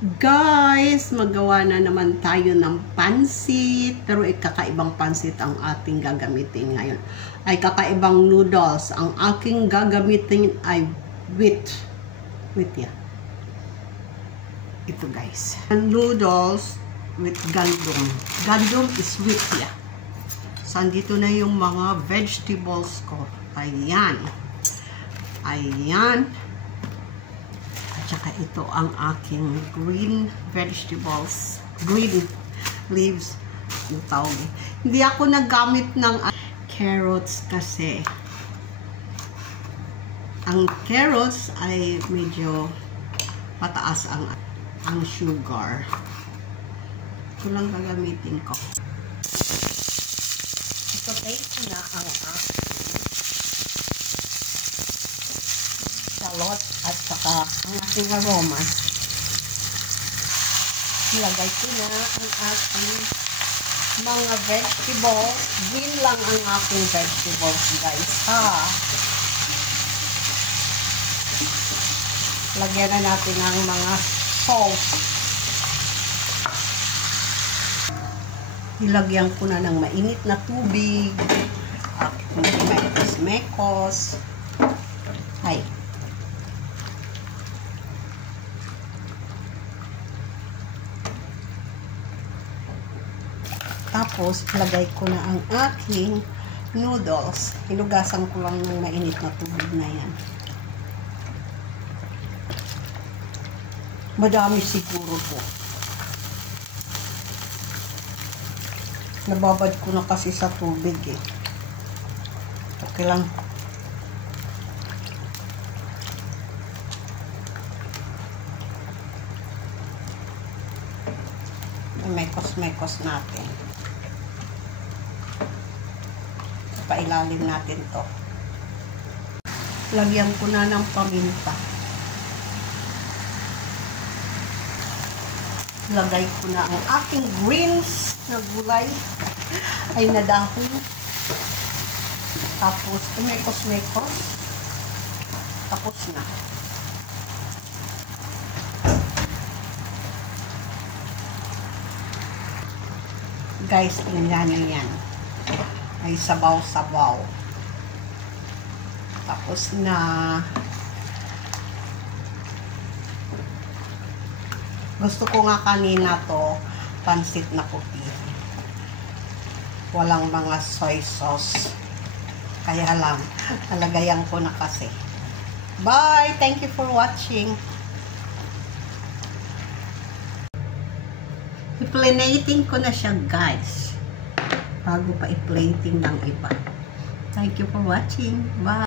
Guys, magawa na naman tayo ng pansit, pero kakaibang pansit ang ating gagamitin ngayon. Ay kakaibang noodles. Ang aking gagamitin ay wheat yan. Ito guys. Noodles with gandum. Gandum is wheat yan. So, andito na yung mga vegetables ko. Ayan. Ayan. Tsaka ito ang aking green vegetables, green leaves yung tawag. Hindi ako naggamit ng carrots kasi ang carrots ay medyo mataas ang sugar. Ito lang gagamitin ko. Ito taste na ang aking salot at saka ang ating aromas. Nilagay ko na ang ating mga vegetables. Green lang ang aking vegetables guys ha. Lagyan na natin ng mga salt. Ilagyan ko na ng mainit na tubig at mekos-mekos. Ay. Tapos, ilagay ko na ang aking noodles. Hinugasan ko lang ng mainit na tubig na yan. Madami siguro po. Nababad ko na kasi sa tubig eh. Okay lang. Mekos-mekos natin. Pailalim natin to. Lagyan ko na ng paminta. Lagay ko na ang aking greens na gulay ay nadahon. Tapos mekos-mekos. Tapos na. Guys, tingnan nyo yan. Ay sabaw-sabaw. Tapos na. Gusto ko nga kanina to, pansit na puti. Walang mga soy sauce. Kaya lang, nalagayan ko na kasi. Bye! Thank you for watching. I-plating ko na siya guys. Bago pa i-plating ng iba. Thank you for watching. Bye!